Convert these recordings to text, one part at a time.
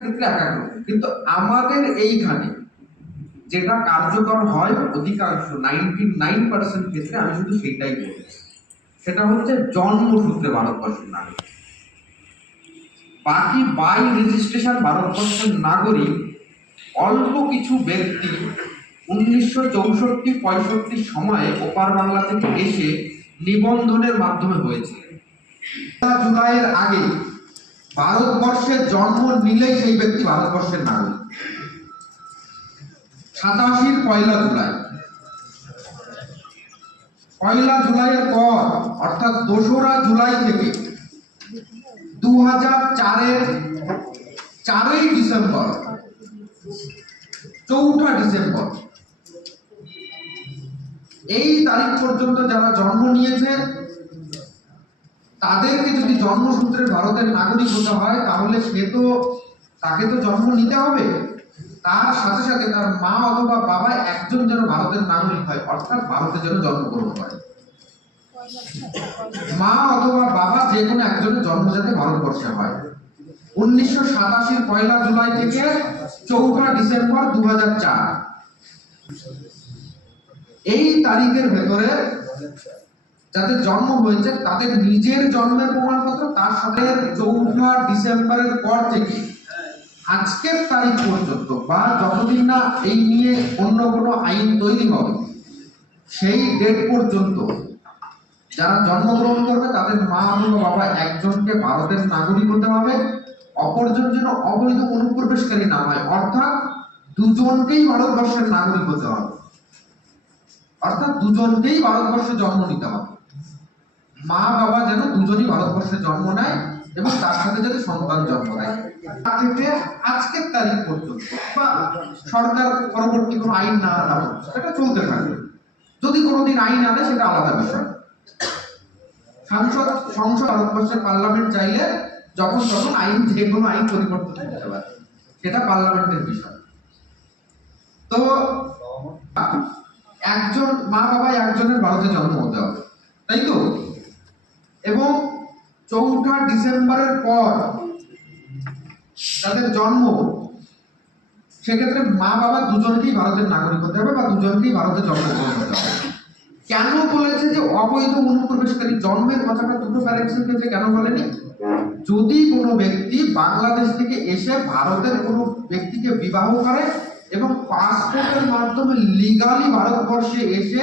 ক্ষেত্রে একাগ্র, কিন্তু আমাদের এইখানে যেটা কার্যকর হয় অধিকাংশ 99% ক্ষেত্রে আমি শুধু সেটাই বলছি, সেটা হচ্ছে জন্মসূত্রে ভারতবর্ষের নাগরিক। বাকি বাই রেজিস্ট্রেশন ভারতবর্ষের নাগরিক অল্প কিছু ব্যক্তি 1964-65 সময়ে ওপার বাংলা থেকে এসে নিবন্ধনের মাধ্যমে হয়েছে। জুলাইয়ের আগে ভারতবর্ষের জন্ম নিলেই সেই ব্যক্তি ভারতবর্ষের নাগরিক। 87 পয়লা জুলাইয়ের পর অর্থাৎ 2রা জুলাই থেকে 2004-এর 4ই ডিসেম্বর 4ঠা ডিসেম্বর এই তারিখ পর্যন্ত যারা জন্ম নিয়েছে তাদেরকে যদি জন্মসূত্রে ভারতের নাগরিক হতে হয় তাহলে তাকে তো জন্ম নিতে হবে, তার সাথে সাথে তার মা অথবা বাবা একজন যেন ভারতের নাগরিক হয়, অর্থাৎ ভারতে যেন জন্মগ্রহণ করে। মা অথবা বাবা যে কোনো একজনের জন্ম যাতে ভারতবর্ষে হয়। 1987 পয়লা জুলাই থেকে 4ঠা ডিসেম্বর 2004 এই তারিখের ভেতরে যাদের জন্ম হয়েছে তাদের নিজের জন্মের প্রমাণপত্র, তার সাথে 4ঠা ডিসেম্বরের পর থেকে আজকের তারিখ পর্যন্ত বা যতদিন না এই নিয়ে অন্য কোনো আইন তৈরি হবে সেই ডেট পর্যন্ত যারা জন্মগ্রহণ করবে তাদের মা অথবা বাবা একজনকে ভারতের নাগরিক হতে হবে, অপরজন যেন অবৈধ অনুপ্রবেশকারী না হয়, অর্থাৎ দুজনকেই ভারতবর্ষের নাগরিক হতে হবে, অর্থাৎ দুজনকেই ভারতবর্ষে জন্ম নিতে হবে। মা বাবা যেন দুজনই ভারতবর্ষে জন্ম নেয় এবং তার সাথে যদি সন্তান জন্ম নেয়। থেকে আজকের তারিখ পর্যন্ত বা সরকার পরবর্তী কোনো আইন না আনা সেটা চলতে থাকবে, যদি কোনোদিন আইন আনে সেটা আলাদা বিষয়। সংসদ ভারতবর্ষের পার্লামেন্ট চাইলে যখন তখন আইন যে কোনো আইন পরিবর্তন করতে পারে, সেটা পার্লামেন্টের বিষয়। তো একজন মা বাবা একজনের ভারতে জন্ম হতে হবে, তাই তো? এবং 4ঠা ডিসেম্বরের পর তাদের জন্ম, সেক্ষেত্রে মা বাবা দুজনকেই ভারতের নাগরিক হতে হবে বা দুজনকেই ভারতে জন্মগ্রহণ করতে হবে। কেন বলেছে যে অবৈধ অনুপ্রবেশকারী? জন্মের কথাটা দুটো কারেকশন ক্ষেত্রে কেন বলেনি? যদি কোনো ব্যক্তি বাংলাদেশ থেকে এসে ভারতের কোনো ব্যক্তিকে বিবাহ করে এবং পাসপোর্টের মাধ্যমে লিগালি ভারতবর্ষে এসে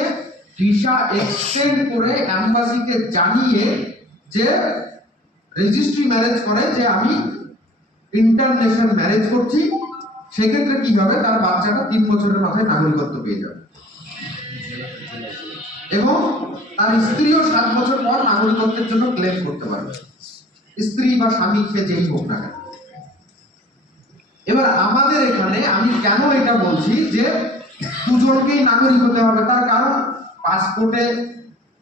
ভিসা এক্সটেন্ড করে এম্বাসিকে জানিয়ে যে রেজিস্ট্রি ম্যারেজ করে যে আমি ইন্টারন্যাশনাল ম্যারেজ করছি, সেক্ষেত্রে কি হবে? তার বাচ্চাটা 3 বছরের মাথায় নাগরিকত্ব পেয়ে যাবে এবং তার স্ত্রীও 7 বছর পর নাগরিকত্বের জন্য ক্লেম করতে পারবে, স্ত্রী বা স্বামী সে যেই হোক না কেন। এবার আমাদের এখানে আমি কেন এটা বলছি যে দুজনকেই নাগরিক হতে হবে, তার কারণ পাসপোর্টে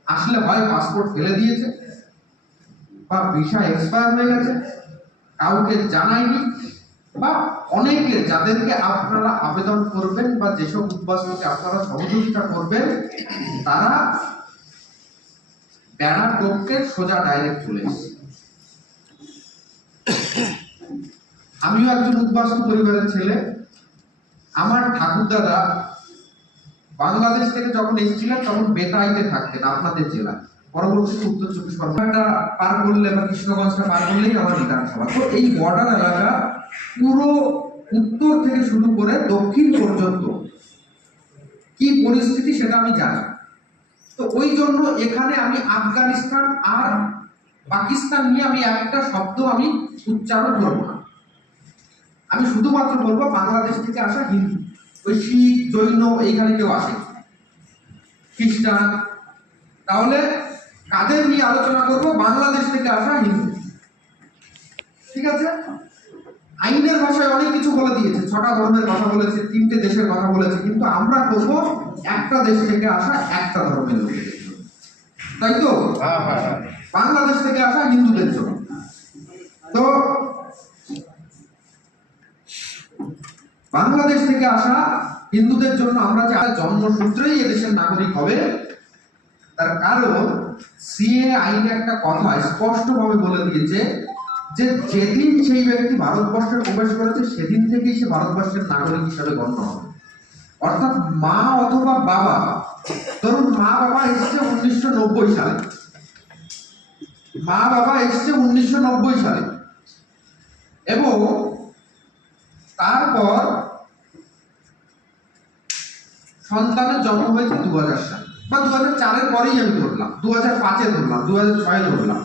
আসলে হয় পাসপোর্ট ফেলে দিয়েছে বা ভিসা এক্সপায়ার হয়ে গেছে, কাউকে জানায়নি, বা অনেকে যাদেরকে আপনারা আবেদন করবেন বা যেসব উদ্বাস্তুকে আপনারা সহযোগিতা করবেন তারা বেড়া টপকে সোজা ডাইরেক্ট চলে এসেছে। আমিও একজন উদ্বাস্তু পরিবারের ছেলে। আমার ঠাকুরদাদা বাংলাদেশ থেকে যখন এসেছিলেন তখন বেতাইতে থাকতেন আপনাদের জেলায়, পরবর্তীতে উত্তর 24 পরগনাটা পার করলে বা কৃষ্ণগঞ্জটা পার করলেই আমার বিধানসভা। তো এই বর্ডার এলাকা পুরো উত্তর থেকে শুরু করে দক্ষিণ পর্যন্ত কি পরিস্থিতি সেটা আমি জানি। তো ওই জন্য এখানে আমি আফগানিস্তান আর পাকিস্তান নিয়ে আমি একটা শব্দ আমি উচ্চারণ করবো না, আমি শুধুমাত্র বলবো বাংলাদেশ থেকে আসা হিন্দু। ওই শিখ জৈন এইখানে কেউ আসে, খ্রিস্টান, তাহলে কাদের নিয়ে আলোচনা করব? বাংলাদেশ থেকে আসা হিন্দু। ঠিক আছে? আইনের ভাষায় অনেক কিছু বলে দিয়েছে, 6টা ধর্মের কথা বলেছে, 3টে দেশের কথা বলেছে, কিন্তু আমরা করবো একটা দেশ থেকে আসা একটা ধর্মের লোকেদের জন্য, তাই তো? বাংলাদেশ থেকে আসা হিন্দুদের জন্য। তো বাংলাদেশ থেকে আসা হিন্দুদের জন্য আমরা চাই জন্মসূত্রেই এদেশের নাগরিক হবে। তার কারণ সিএ আইনে একটা কথা স্পষ্টভাবে বলে দিয়েছে যে যেদিন সেই ব্যক্তি ভারতবর্ষে প্রবেশ করেছে সেদিন থেকেই সে ভারতবর্ষের নাগরিক হিসাবে গণ্য হবে। অর্থাৎ মা অথবা বাবা, ধরুন মা বাবা এসছে 1990 সালে, মা বাবা এসছে 1990 সালে এবং তারপর সন্তানের জন্ম হয়েছে 2000 সালে বা 2004-এর পরেই আমি ধরলাম, 2005-এ ধরলাম, 2006-এ ধরলাম।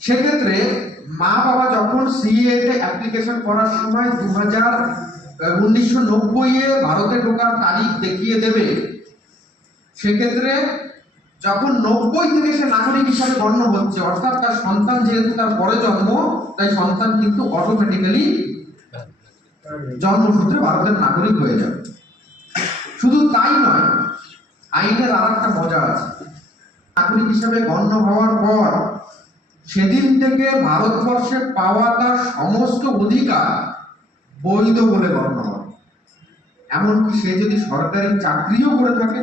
সেক্ষেত্রে মা বাবা যখন সিএতে অ্যাপ্লিকেশন করার সময় 1990-এ ভারতে ঢোকার তারিখ দেখিয়ে দেবে, সেক্ষেত্রে যখন 90 থেকে সে নাগরিক হিসাবে গণ্য হচ্ছে, অর্থাৎ তার সন্তান যেহেতু তার পরে জন্ম, তাই সন্তান কিন্তু অটোমেটিক্যালি জন্মসূত্রে ভারতের নাগরিক হয়ে যাবে। শুধু তাই নয়, আইনের আর একটা মজা আছে। নাগরিক হিসাবে গণ্য হওয়ার পর সেদিন থেকে ভারতবর্ষে পাওয়া তার সমস্ত অধিকার বৈধ বলে গণ্য হয়। এমনকি সে যদি সরকারি চাকরিও করে থাকে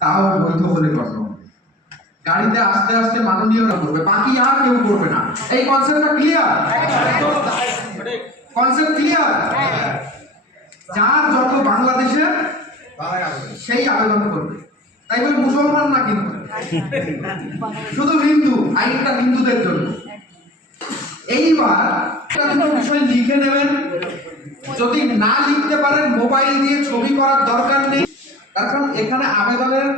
তাও বৈধ বলে গণ্য হবে। গাড়িতে আস্তে আস্তে মাননীয়রা করবে, বাকি আর কেউ করবে না। এই কনসেপ্টটা ক্লিয়ার? Concept clear? যার যত বাংলাদেশের সেই আবেদন করবে, তাই বলে মুসলমান না কিন্তু, শুধু হিন্দু, আইনটা হিন্দুদের জন্য। এইবার একটা বিষয় লিখে নেবেন, যদি না লিখতে পারেন মোবাইল দিয়ে ছবি করার দরকার নেই, কারণ এখানে আবেদনের